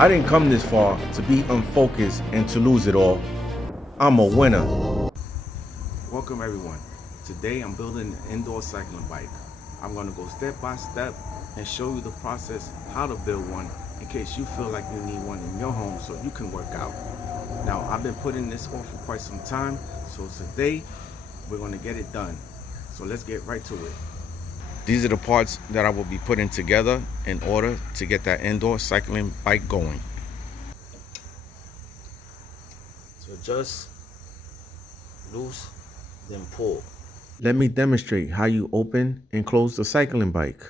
I didn't come this far to be unfocused and to lose it all. I'm a winner. Welcome everyone. Today I'm building an indoor cycling bike. I'm going to go step by step and show you the process how to build one in case you feel like you need one in your home so you can work out. Now I've been putting this off for quite some time, so today we're going to get it done. So let's get right to it. These are the parts that I will be putting together in order to get that indoor cycling bike going. So just loose, then pull. Let me demonstrate how you open and close the cycling bike.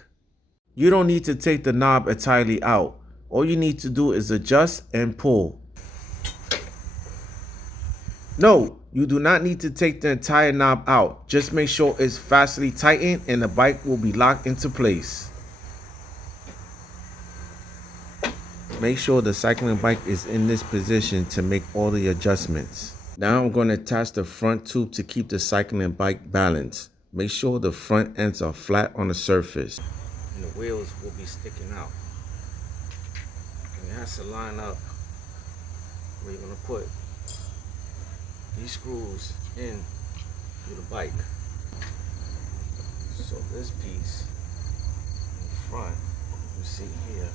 You don't need to take the knob entirely out. All you need to do is adjust and pull. No, you do not need to take the entire knob out. Just make sure it's fastly tightened and the bike will be locked into place. Make sure the cycling bike is in this position to make all the adjustments. Now I'm going to attach the front tube to keep the cycling bike balanced. Make sure the front ends are flat on the surface. And the wheels will be sticking out. And it has to line up where you're going to put these screws in to the bike. So this piece in front, you see here,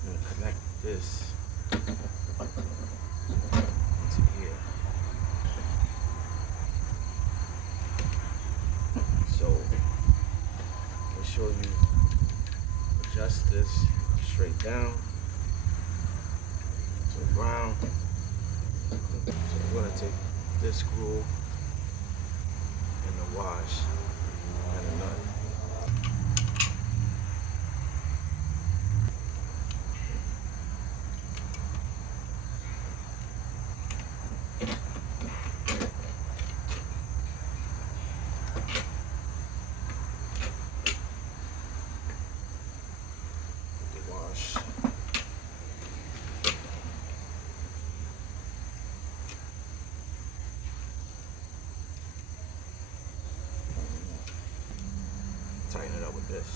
I'm going to connect this into here. So make sure you adjust this straight down to the ground. So we're going to take this screw and the wash and a nut. The wash. Tighten it up with this.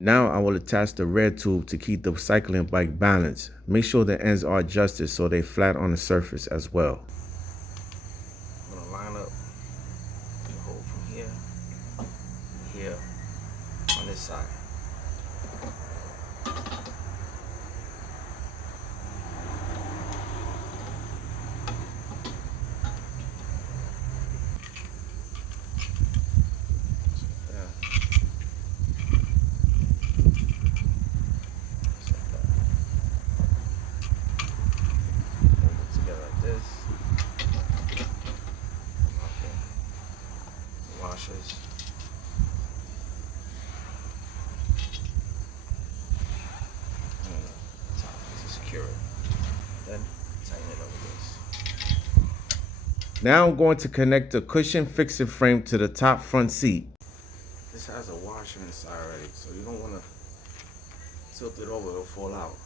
Now I will attach the red tube to keep the cycling bike balanced. Make sure the ends are adjusted so they're flat on the surface as well. I'm going to line up the hole from here to here on this side. Washers. To secure it. Then tighten it up with this. Now I'm going to connect the cushion fixing frame to the top front seat. This has a washer inside already, so you don't want to tilt it over, it'll fall out.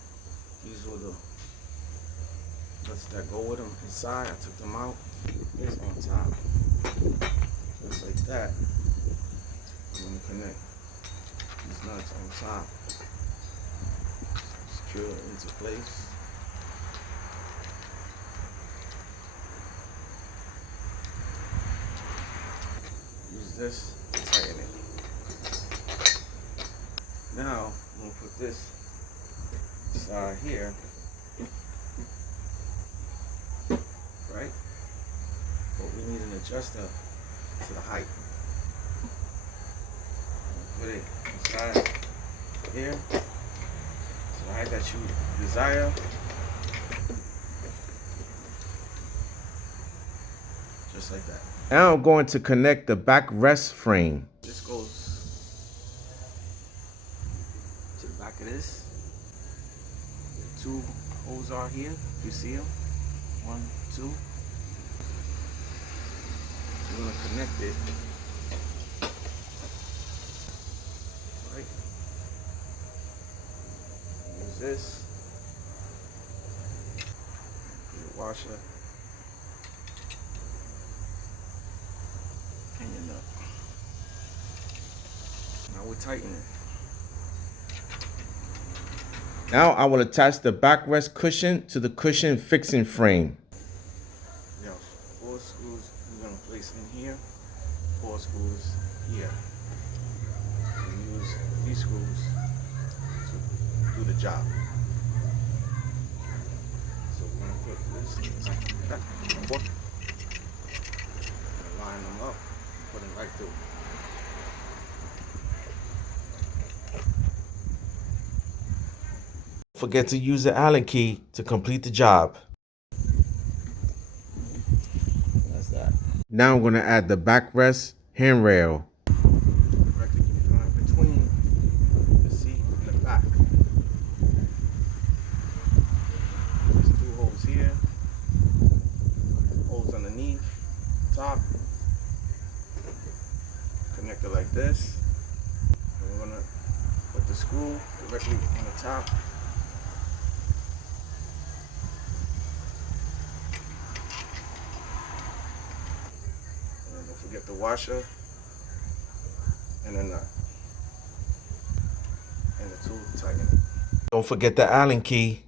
These were the nuts that go with them inside. I took them out. This on top. Just like that. I'm going to connect these nuts on top. Secure it into place. Use this to tighten it. Now I'm going to put this side here. Right? But we need an adjuster to the height. Put it inside here to the height that you desire. Just like that. Now I'm going to connect the backrest frame. This goes to the back of this. The two holes are here, if you see them. 1, 2. We're going to connect it. Right. Use this. The washer. And your nut. Now we're tightening it. Now I will attach the backrest cushion to the cushion fixing frame. We have 4 screws we're going to place in here, 4 screws here. We use these screws to do the job. So we're going to put this back and forth, and line them up, put them right through. Forget to use the Allen key to complete the job. That's that. Now I'm going to add the backrest handrail. Directly between the seat and the back. There's 2 holes here, holes underneath, top. Connect it like this. And we're going to put the screw directly on the top. Don't forget the washer and the nut and the tool to tighten it. Don't forget the Allen key.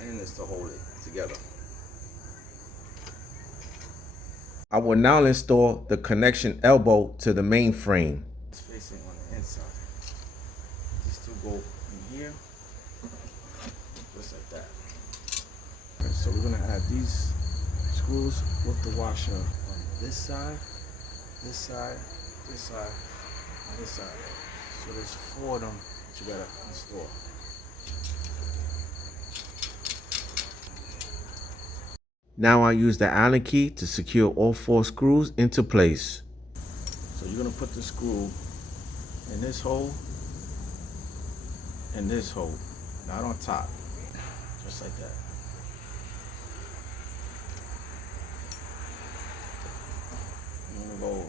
And it's to hold it together. I will now install the connection elbow to the main frame. It's facing on the inside. These 2 go in here, just like that. Okay, so we're gonna add these screws with the washer on this side, this side, this side, and this side. So there's 4 of them that you gotta install. Now I use the Allen key to secure all 4 screws into place. So you're gonna put the screw in this hole and this hole, not on top, just like that. I'm gonna go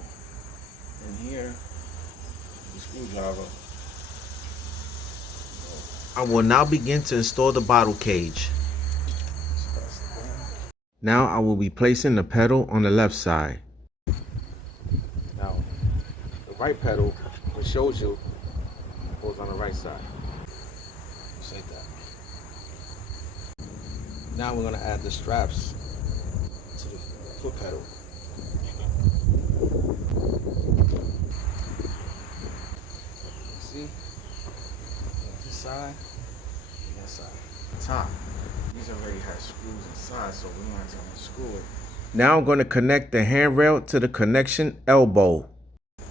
in here, the screwdriver. I will now begin to install the bottle cage. Now I will be placing the pedal on the left side. Now, the right pedal, which shows you, goes on the right side. Just like that. Now we're gonna add the straps to the foot pedal. See? This side, and that side. Top. These already have screws inside, so we don't have to unscrew it. Now I'm going to connect the handrail to the connection elbow. Now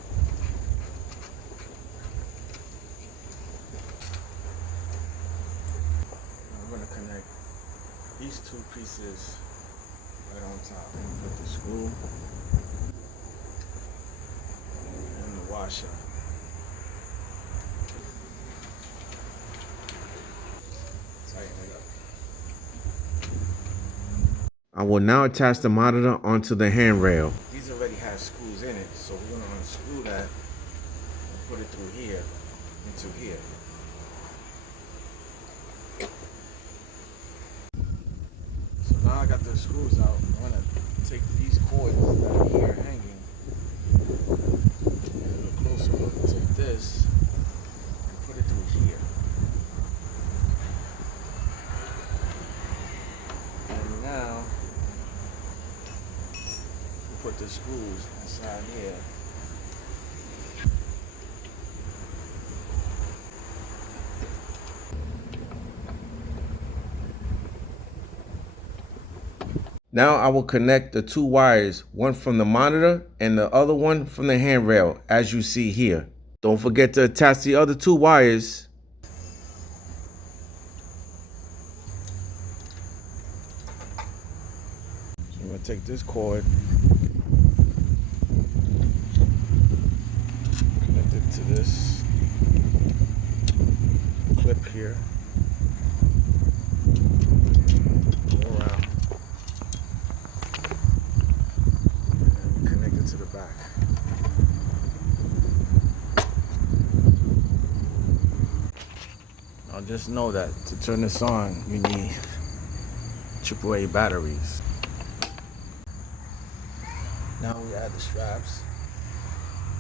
we're going to connect these 2 pieces right on top. And put the screw and the washer. Tighten it up. I will now attach the monitor onto the handrail. These already have screws in it, so we're going to unscrew that and put it through here into here. So now I got the screws out. I'm going to take these cords that are here hanging. And a little closer look. Take this and put it through here. And now put the screws inside here. Now I will connect the 2 wires, one from the monitor and the other one from the handrail, as you see here. Don't forget to attach the other 2 wires. So I'm going to take this cord, connect it to this clip here, go around, and connect it to the back. Now just know that to turn this on, you need AAA batteries. Now we add the straps.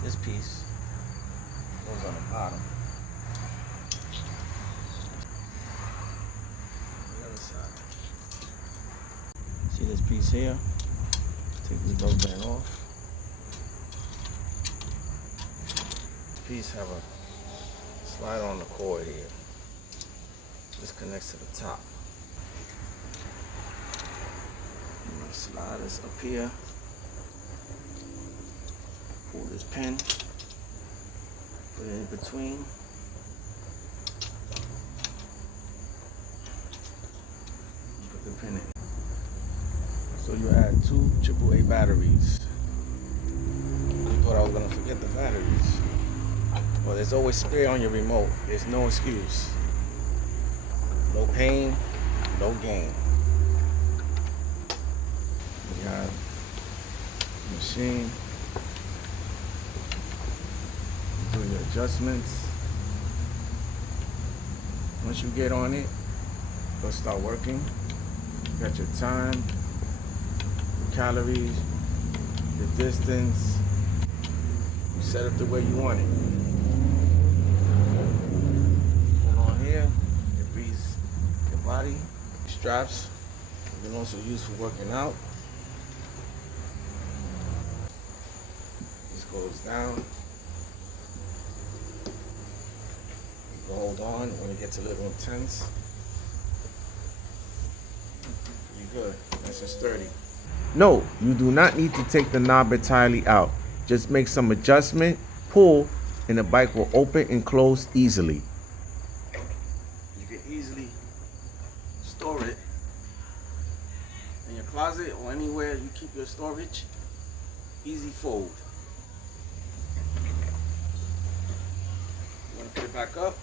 This piece goes on the bottom. this piece here. Take this rubber band off. This piece have a slider on the cord here. This connects to the top. Slide this up here. Pull this pin. Put it in between. Put the pin in. So you add 2 AAA batteries. You thought I was gonna forget the batteries. Well, there's always spare on your remote. There's no excuse. No pain, no gain. You got the machine. Do your adjustments. Once you get on it, it'll start working. You got your time, your calories, your distance. You set it the way you want it. Hold on here. It reads your body. Straps you can also use for working out. This goes down. You hold on when it gets a little intense. You're good. Nice and sturdy. No, you do not need to take the knob entirely out. Just make some adjustment, pull, and the bike will open and close easily. You can easily store it in your closet or anywhere you keep your storage. Easy fold. You want to put it back up?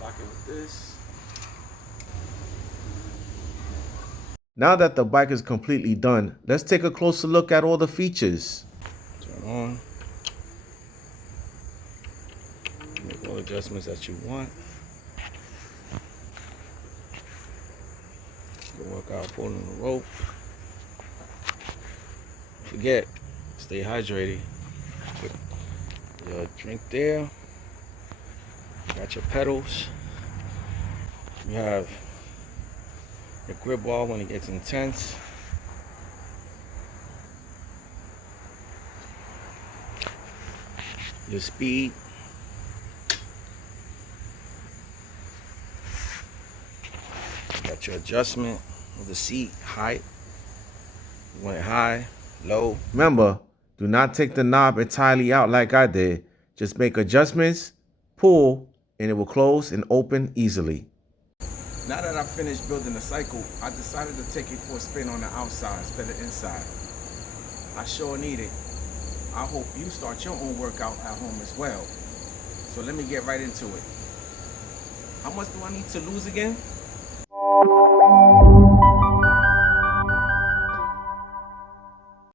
Lock it with this. Now that the bike is completely done, let's take a closer look at all the features. Turn on. Make all adjustments that you want. Go work out pulling the rope. Forget, stay hydrated. Put your drink there. Got your pedals. You have your grip ball when it gets intense. Your speed. Got your adjustment of the seat height. You want it high, low. Remember, do not take the knob entirely out like I did. Just make adjustments, pull, and it will close and open easily. Now that I finished building the cycle, I decided to take it for a spin on the outside instead of inside. I sure need it. I hope you start your own workout at home as well. So let me get right into it. How much do I need to lose again?